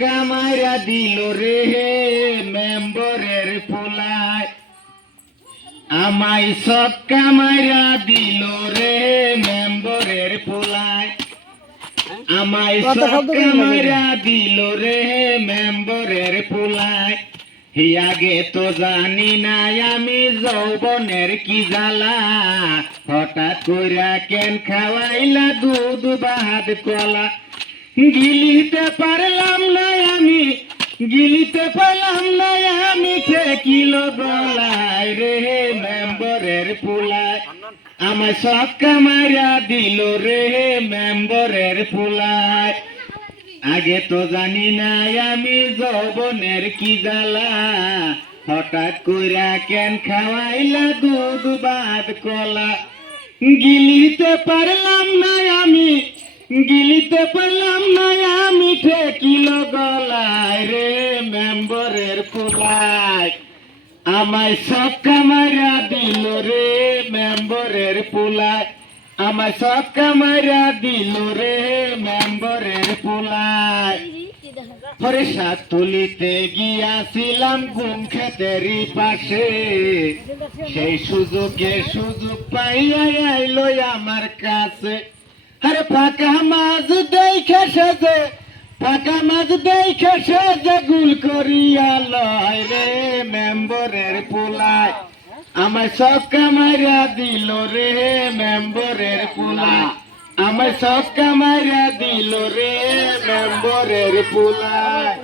সক্কা মাইরা দিল রে মেম্বরের পোলায় আমায় সক্কা মাইরা দিল রে মেম্বরের পোলায় আমায় সক্কা মাইরা দিল রে মেম্বরের পোলায় আগে তো জানি না আমি যৌবনের কি জ্বালা হঠাৎ কইরা কেন খাওয়াইলা দুধ ভাত কলা গিলিতে পারলাম না আমি গিলিতে পারলাম না আমি ঠেকিল গলায় রে মেম্বরের পোলায় আমায় সক্কা মাইরা দিল রে মেম্বরের পোলায় আগে তো জানি না আমি যৌবনের কি জ্বালা হঠাৎ কইরা কেন খাওয়াইলা দুধ ভাত কলা গিলিতে পারলাম না আমি গিলিতে পারলাম না আমি ঠেকিল গলায় রে মেম্বরের পোলায় আমায় সক্কা মাইরা দিল রে মেম্বরের পোলায় আমায় সক্কা মাইরা দিল রে মেম্বরের পোলায় পরে সাতলিতে গিয়াছিলাম ঘুম খেতেরই পাশে সেই সুযোগ পাইয়া আইলো আমার কাছে আরে ফাঁকা মাছ দেখে সেজে ফাঁকা মাছ দেখে সেজে গুল করিয়া লয় রে মেম্বরের পোলায় আমায় সক্কা মাইরা দিল রে মেম্বরের পোলায় আমায় সক্কা মাইরা দিল রে মেম্বরের পোলায়।